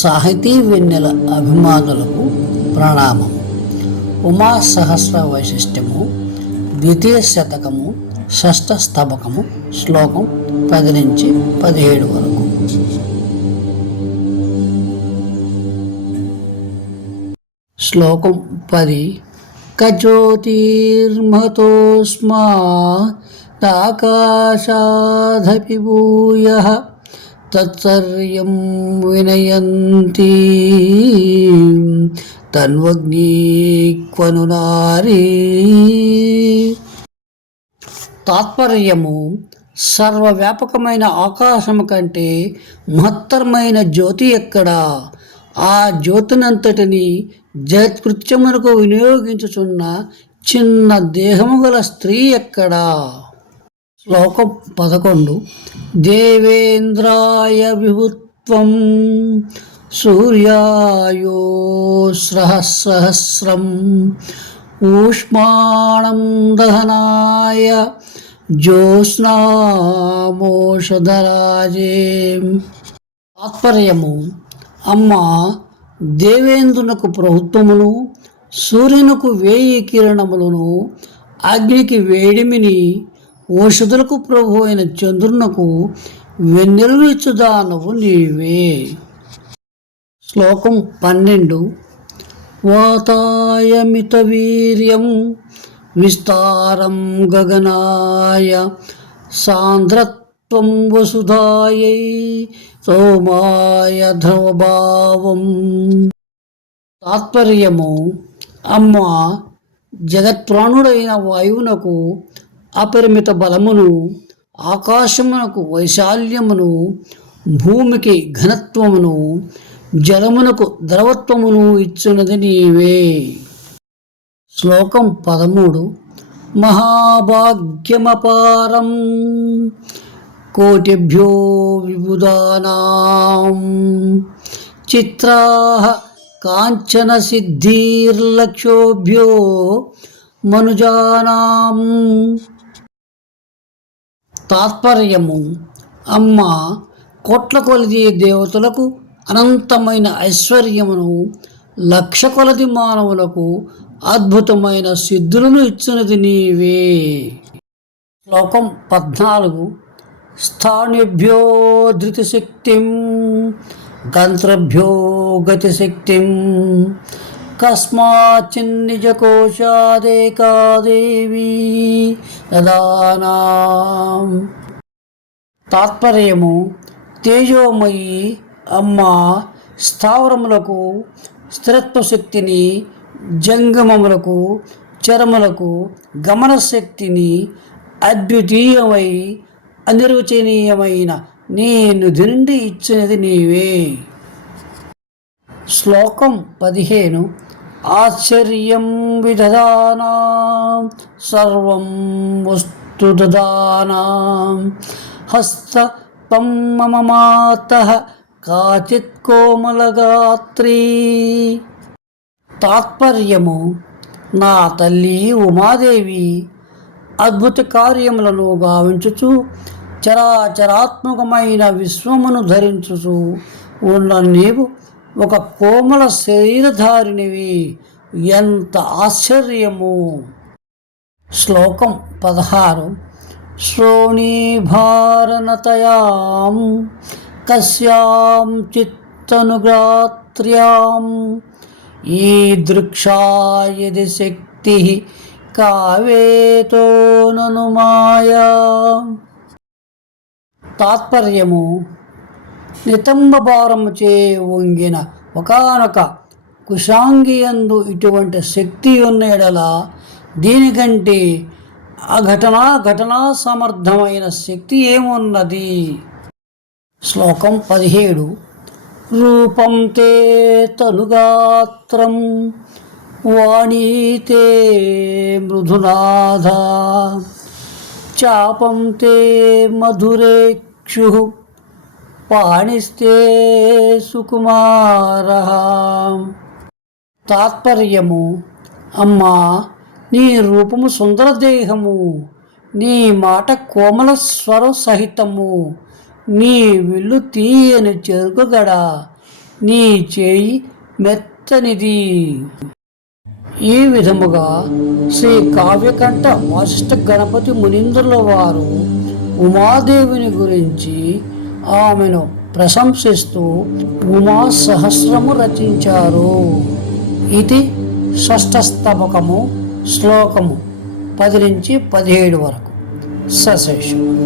సాహితీ వెన్నెల అభిమానులకు ప్రణామం. ఉమా సహస్ర వైశిష్ట్యము ద్వితీయ శతకము షష్ఠ స్తబకము శ్లోకం పది నుంచి పదిహేడు వరకు. శ్లోకం పది కజ్యోతిర్మతోస్మా ఆకాశాదపి భూయ తత్సర్యం వినయంతి. తన్వగ్ని తాత్పర్యము సర్వవ్యాపకమైన ఆకాశము కంటే మహత్తరమైన జ్యోతి ఎక్కడా? ఆ జ్యోతినంతటిని జగత్కృత్యమునకు వినియోగించుచున్న చిన్న దేహము గల స్త్రీ ఎక్కడా? శ్లోకం పదకొండు. దేవేంద్రాయ విభుత్వం సూర్యాయో సహస్రం ఊష్మాణం దహనాయ జ్యోత్స్నామోషధరాజే. తాత్పర్యము అమ్మ దేవేంద్రునకు ప్రభుత్వమును సూర్యునకు వేయి కిరణములను అగ్నికి వేడిమిని ఓషధులకు ప్రభు అయిన చంద్రునకు వెన్నెలుచుదానవు నీవే. శ్లోకం పన్నెండు. వాతాయమిత వీర్యం విస్తారం గగనాయ సాంద్రత్వం వసుధాయై సోమాయ ధ్రువభావం తాత్పర్యము అమ్మ జగత్ప్రాణుడైన వాయువునకు అపరిమిత బలమును ఆకాశమునకు వైశాల్యమును భూమికి ఘనత్వమును జలమునకు ద్రవత్వమును ఇచ్చినది నీవే. శ్లోకం పదమూడు. మహాభాగ్యమపారం కోటిభ్యో విబుధానాం. చిత్రా కాంచన సిద్ధిర్లక్షోభ్యో మనుజానాం. తాత్పర్యము. అమ్మ కోట్ల కొలది దేవతలకు అనంతమైన ఐశ్వర్యమును లక్ష కొలది మానవులకు అద్భుతమైన సిద్ధులను ఇచ్చినది నీవే. శ్లోకం పద్నాలుగు. స్థానిభ్యో ధృతిశక్తిం గంత్రభ్యో గతిశక్తిం కస్మాచిన్నిజకోశాదేకాదేవీ దదానాం తాత్పర్యము తేజోమయి అమ్మ స్థావరములకు స్థిరత్వ శక్తిని జంగమములకు చరములకు గమన శక్తిని అద్వితీయమై అనిర్వచనీయమైన నేను దిండి ఇచ్చినది నీవే. శ్లోకం పదిహేను. ఆశ్చర్యం విదదానా సర్వం వస్తు దదానా. హస్త త్వం మమ మాత కాచిత్ కోమలగాత్రీ. తాత్పర్యము నా తల్లి ఉమాదేవి అద్భుత కార్యములను భావించుచు చరాచరాత్మకమైన విశ్వమును ధరించుచు ఉన్న నీవు ఒక కోమల శరీరధారినివి. ఎంత ఆశ్చర్యము! శ్లోకం పదహారు. శ్రోణీభారణతయాం కస్యాం చిత్తనుగాత్ర్యాం ఈదృక్షాయది శక్తి కావేతో నను మాయా తాత్పర్యము నితంబ భారముచే వంగిన ఒకనొక కుశాంగియందు ఇటువంటి శక్తి ఉన్న ఎడల దీనికంటే అఘటనా ఘటనా సమర్థమైన శక్తి ఏమున్నది? శ్లోకం పదిహేడు. రూపం తే తనుగాత్రం వాణీతే మృదునాథ చాపం తే మధురేక్షు. పాణిస్తే సుకుమార. తాత్పర్యము అమ్మా నీ రూపము సుందర దేహము నీ మాట కోమల స్వర సహితము నీ విల్లు తీయని చెరుకుగడ నీ చేయి మెత్తనిది. ఈ విధముగా శ్రీ కావ్యకంఠ వాసిష్ఠ గణపతి మునీంద్రుల వారు ఉమాదేవిని గురించి ఆమెను ప్రశంసిస్తూ ఉమా సహస్రము రచించారు. ఇది షష్ఠస్తబకము శ్లోకము పది నుంచి పదిహేడు వరకు. సశేషం.